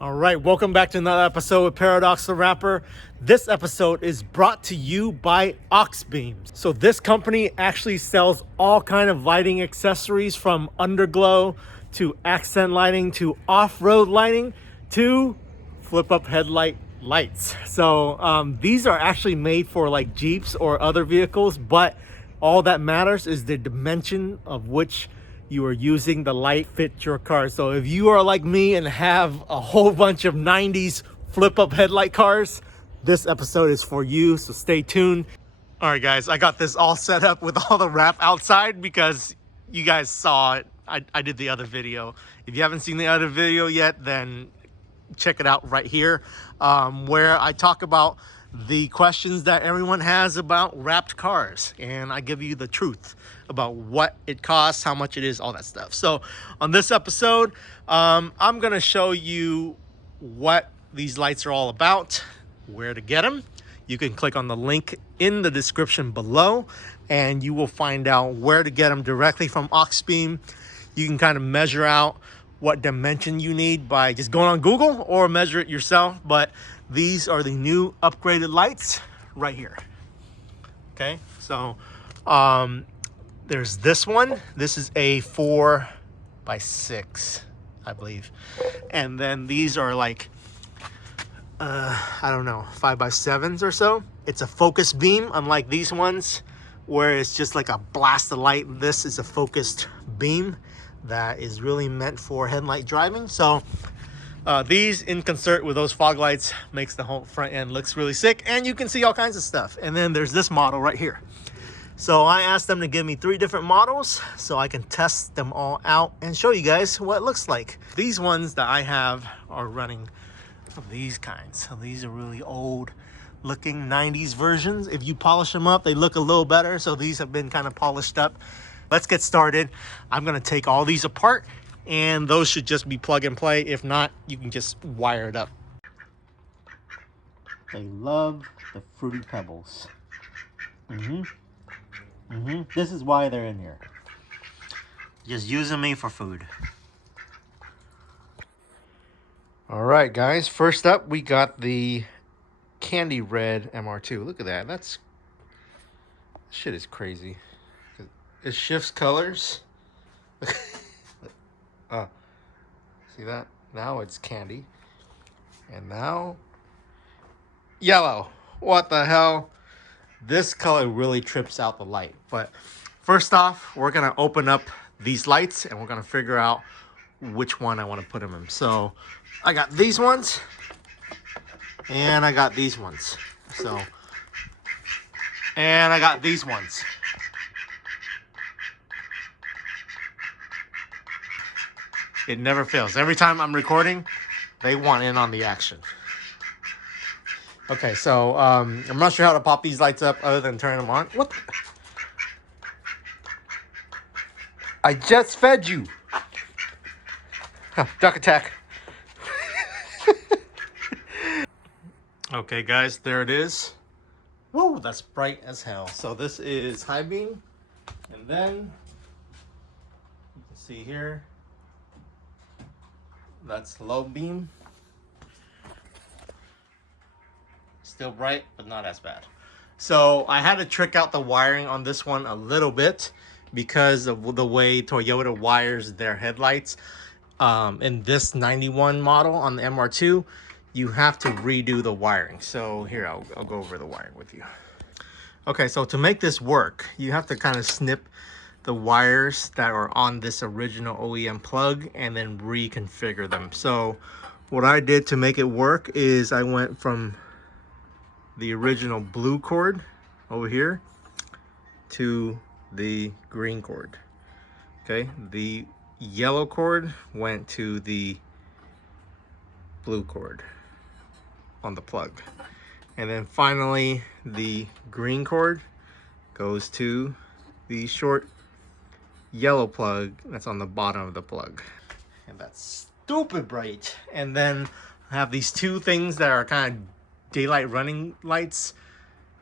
All right, welcome back to another episode with Paradox the Rapper. This episode is brought to you by Auxbeam. So this company actually sells all kind of lighting accessories, from underglow to accent lighting to off-road lighting to flip-up headlight lights. So these are actually made for like Jeeps or other vehicles, but all that matters is the dimension of which you are using the light fit your car. So if you are like me and have a whole bunch of 90s flip-up headlight cars, this episode is for you, so stay tuned. All right, guys, I got this all set up with all the wrap outside because you guys saw it. I did the other video. If you haven't seen the other video yet, then check it out right here, where I talk about the questions that everyone has about wrapped cars, and I give you the truth about what it costs, how much it is, all that stuff. So on this episode, I'm gonna show you what these lights are all about, where to get them. You can click on the link in the description below and you will find out where to get them directly from Auxbeam. You can kind of measure out what dimension you need by just going on Google or measure it yourself. But these are the new upgraded lights right here. Okay, so there's this one. This is a 4x6, I believe. And then these are like, I don't know, 5x7s or so. It's a focus beam, unlike these ones where it's just like a blast of light. This is a focused beam that is really meant for headlight driving. So these in concert with those fog lights makes the whole front end looks really sick, and you can see all kinds of stuff. And then there's this model right here. So I asked them to give me 3 different models so I can test them all out and show you guys what it looks like. These ones that I have are running of these kinds. So these are really old looking 90s versions. If you polish them up, they look a little better. So these have been kind of polished up. Let's get started. I'm gonna take all these apart, and those should just be plug and play. If not, you can just wire it up. They love the Fruity Pebbles. This is why they're in here. Just using me for food. All right, guys. First up, we got the candy red MR2. Look at that. That shit is crazy. It shifts colors. See that? Now it's candy. And now yellow. What the hell? This color really trips out the light. But first off, we're gonna open up these lights and we're gonna figure out which one I want to put them in. So I got these ones and I got these ones. And I got these ones. It never fails. Every time I'm recording, they want in on the action. Okay, so I'm not sure how to pop these lights up other than turn them on. What? I just fed you. Duck attack. Okay, guys, there it is. Whoa, that's bright as hell. So this is high beam, and then you can see here, that's low beam. Still bright, but not as bad. So I had to trick out the wiring on this one a little bit because of the way Toyota wires their headlights. In this 91 model on the MR2, you have to redo the wiring. So here, I'll go over the wiring with you. Okay, so to make this work, you have to kind of snip the wires that are on this original OEM plug and then reconfigure them. So what I did to make it work is I went from the original blue cord over here to the green cord. Okay, the yellow cord went to the blue cord on the plug, and then finally the green cord goes to the short yellow plug that's on the bottom of the plug. And that's stupid bright. And then I have these 2 things that are kind of daylight running lights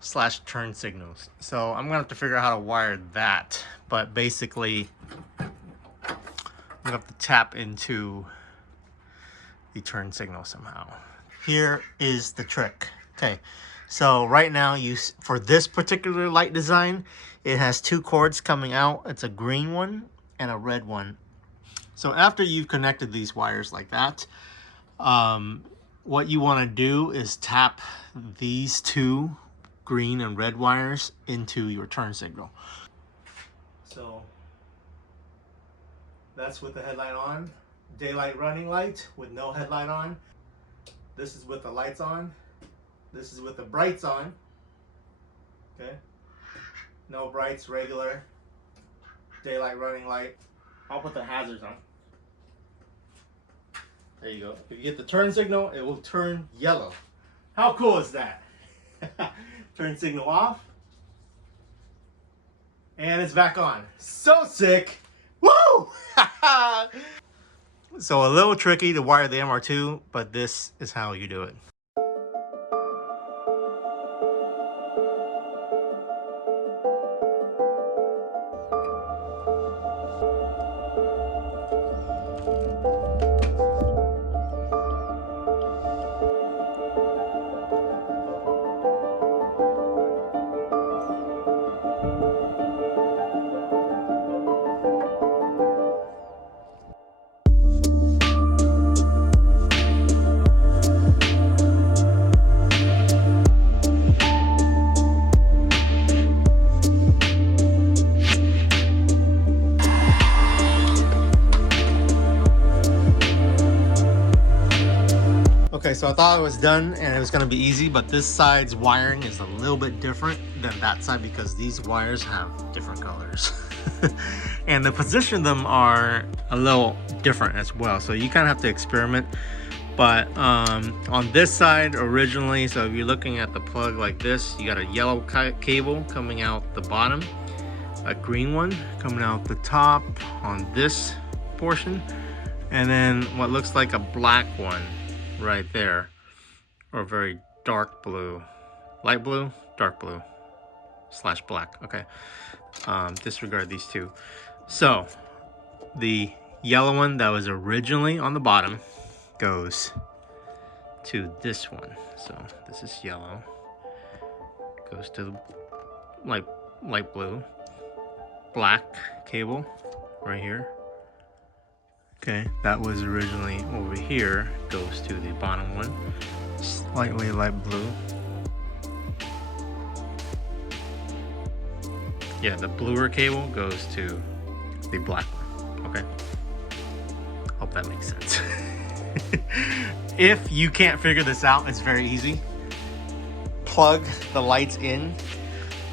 slash turn signals. So I'm gonna have to figure out how to wire that. But basically, I'm gonna have to tap into the turn signal somehow. Here is the trick. Okay, so right now, for this particular light design, it has two cords coming out. It's a green one and a red one. So after you've connected these wires like that, what you want to do is tap these two green and red wires into your turn signal. So that's with the headlight on. Daylight running light with no headlight on. This is with the lights on. This is with the brights on. Okay. No brights, regular. Daylight running light. I'll put the hazards on. There you go. If you get the turn signal, it will turn yellow. How cool is that? Turn signal off. And it's back on. So sick. Woo! So a little tricky to wire the MR2, but this is how you do it. Okay, so I thought it was done and it was gonna be easy, but this side's wiring is a little bit different than that side because these wires have different colors. And the position of them are a little different as well. So you kind of have to experiment. But on this side originally, so if you're looking at the plug like this, you got a yellow cable coming out the bottom, a green one coming out the top on this portion, and then what looks like a black one right there, or very dark blue, light blue, dark blue / black. Okay, disregard these two. So the yellow one that was originally on the bottom goes to this one. So this is yellow, goes to the light blue, black cable right here. Okay, that was originally over here, goes to the bottom one, slightly light blue. Yeah, the bluer cable goes to the black one. Okay, hope that makes sense. If you can't figure this out, it's very easy. Plug the lights in,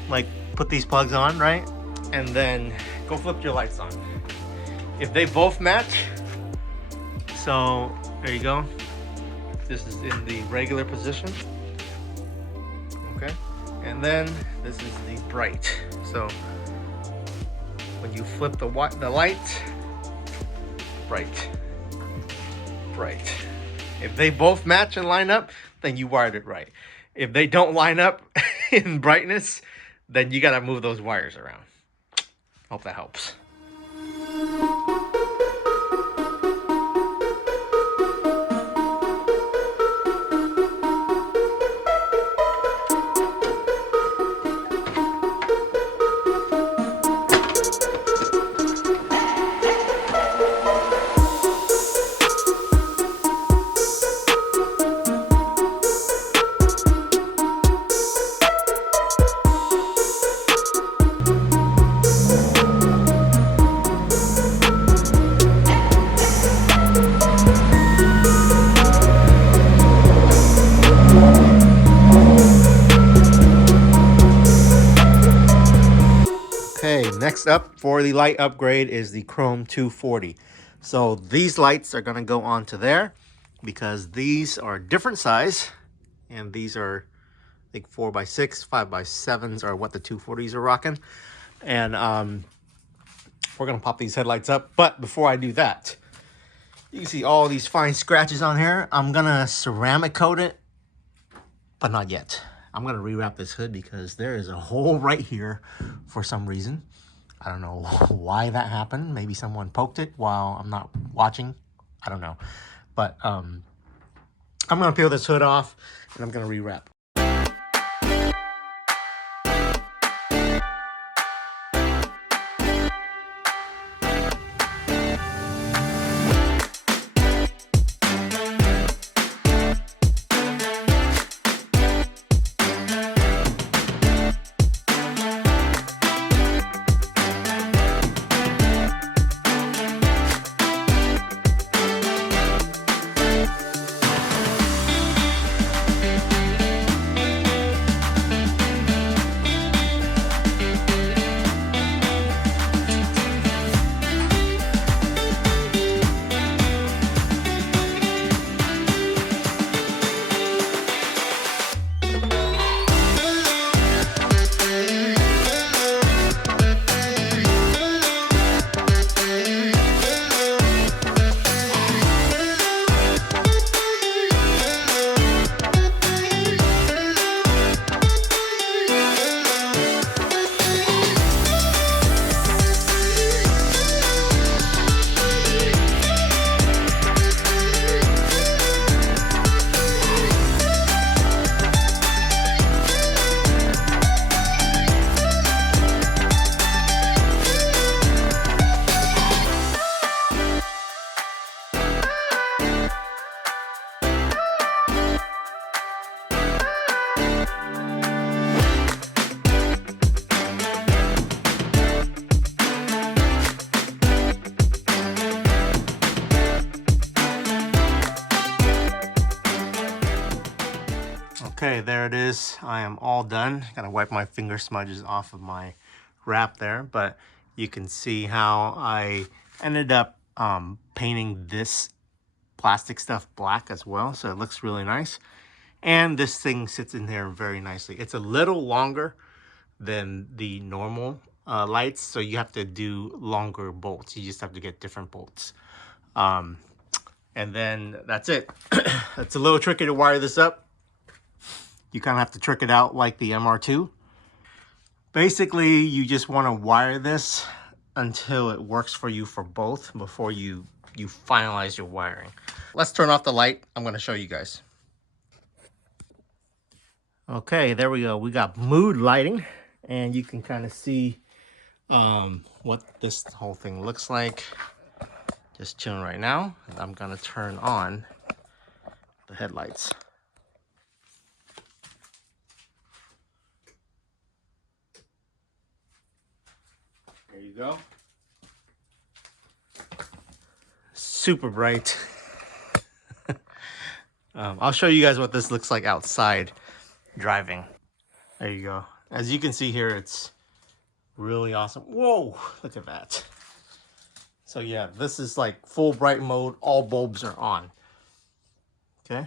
like put these plugs on, right? And then go flip your lights on. If they both match, so there you go. This is in the regular position. Okay. And then this is the bright. So when you flip the light, bright, bright. If they both match and line up, then you wired it right. If they don't line up in brightness, then you gotta move those wires around. Hope that helps. Next up for the light upgrade is the Chrome 240. So these lights are going to go onto there because these are different size, and these are like 4x6, 5x7s are what the 240s are rocking. And we're going to pop these headlights up. But before I do that, you can see all these fine scratches on here. I'm going to ceramic coat it, but not yet. I'm going to rewrap this hood because there is a hole right here for some reason. I don't know why that happened. Maybe someone poked it while I'm not watching. I don't know. But I'm gonna peel this hood off and I'm gonna rewrap. Okay, there it is. I am all done. Gotta wipe my finger smudges off of my wrap there, but you can see how I ended up painting this plastic stuff black as well, so it looks really nice. And this thing sits in there very nicely. It's a little longer than the normal lights, so you have to do longer bolts. You just have to get different bolts. And then that's it. It's a little tricky to wire this up. You kind of have to trick it out like the MR2. Basically, you just want to wire this until it works for you for both before you finalize your wiring. Let's turn off the light. I'm going to show you guys. Okay, there we go. We got mood lighting, and you can kind of see what this whole thing looks like. Just chilling right now. I'm going to turn on the headlights. There you go. Super bright. I'll show you guys what this looks like outside driving. There you go. As you can see here, it's really awesome. Whoa, look at that. So yeah, this is like full bright mode. All bulbs are on. Okay.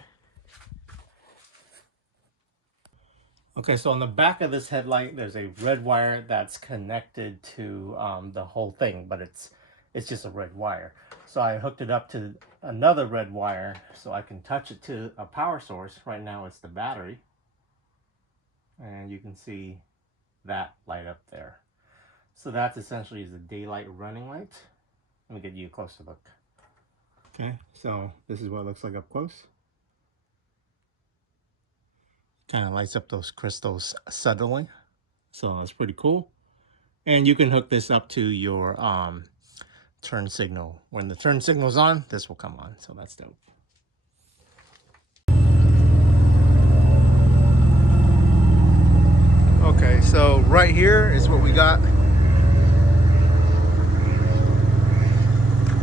Okay, so on the back of this headlight, there's a red wire that's connected to the whole thing, but it's just a red wire. So I hooked it up to another red wire so I can touch it to a power source. Right now it's the battery. And you can see that light up there. So that's essentially the daylight running light. Let me get you a closer look. Okay, so this is what it looks like up close. Kind of lights up those crystals subtly, so it's pretty cool. And you can hook this up to your turn signal. When the turn signal's on, this will come on, so that's dope. Okay, so right here is what we got.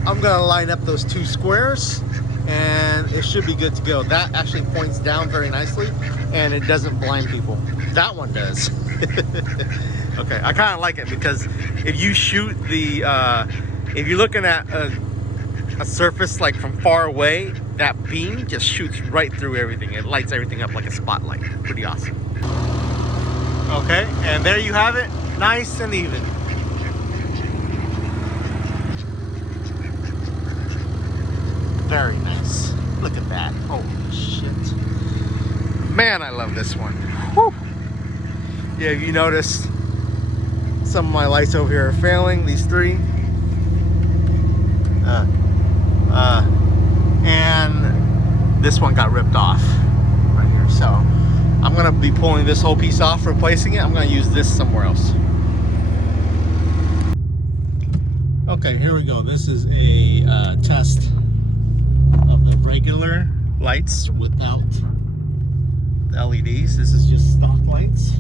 I'm gonna line up those two squares and it should be good to go. That actually points down very nicely and it doesn't blind people. That one does. Okay, I kind of like it because if you shoot the, if you're looking at a surface like from far away, that beam just shoots right through everything. It lights everything up like a spotlight. Pretty awesome. Okay, and there you have it, nice and even. Very nice. Look at that. Holy shit. Man, I love this one. Whew. Yeah, if you noticed, some of my lights over here are failing, these three. And this one got ripped off right here. So I'm gonna be pulling this whole piece off, replacing it. I'm gonna use this somewhere else. Okay, here we go. This is a test of the regular lights without the LEDs. This is just stock lights.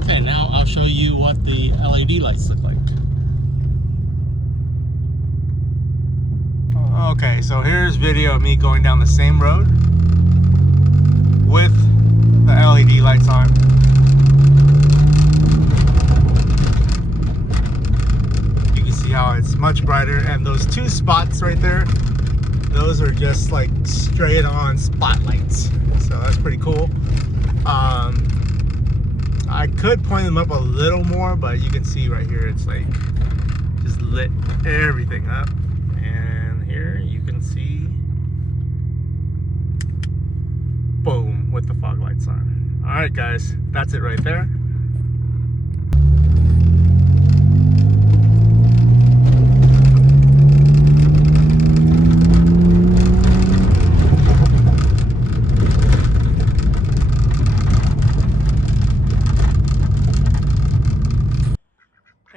Okay, now I'll show you what the LED lights look like. Okay, so here's video of me going down the same road with the LED lights on. You can see how it's much brighter, and those two spots right there, those are just like straight on spotlights. So that's pretty cool. I could point them up a little more, but you can see right here it's like just lit everything up. And here you can see, boom, with the fog lights on. All right guys, that's it right there.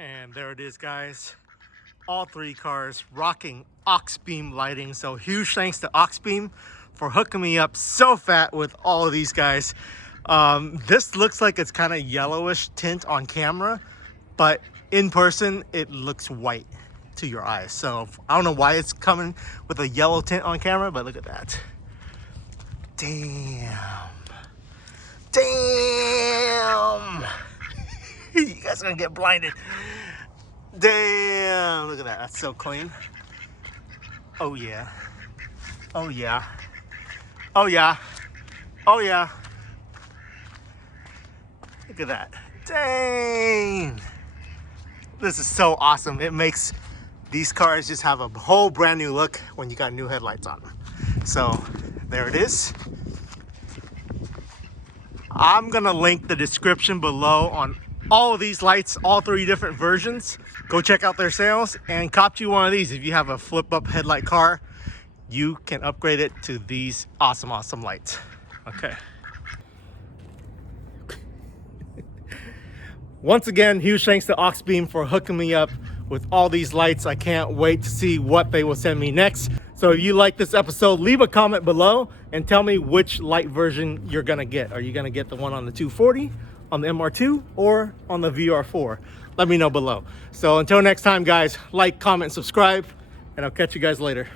And there it is, guys. All three cars rocking Auxbeam lighting. So huge thanks to Auxbeam for hooking me up so fat with all of these guys. This looks like it's kind of yellowish tint on camera, but in person it looks white to your eyes. So I don't know why it's coming with a yellow tint on camera, but look at that. Damn. Damn. You guys are gonna get blinded. Damn, look at that. That's so clean. Oh yeah. Oh yeah. Oh yeah. Oh yeah. Look at that. Dang. This is so awesome. It makes these cars just have a whole brand new look when you got new headlights on them. So there it is. I'm gonna link the description below on all of these lights, all three different versions. Go check out their sales and cop you one of these. If you have a flip up headlight car, you can upgrade it to these awesome lights. Okay. Once again, huge thanks to Auxbeam for hooking me up with all these lights. I can't wait to see what they will send me next. So if you like this episode, leave a comment below and tell me which light version you're gonna get. Are you gonna get the one on the 240, on the MR2, or on the VR4? Let me know below. So until next time, guys, like, comment, subscribe, and I'll catch you guys later.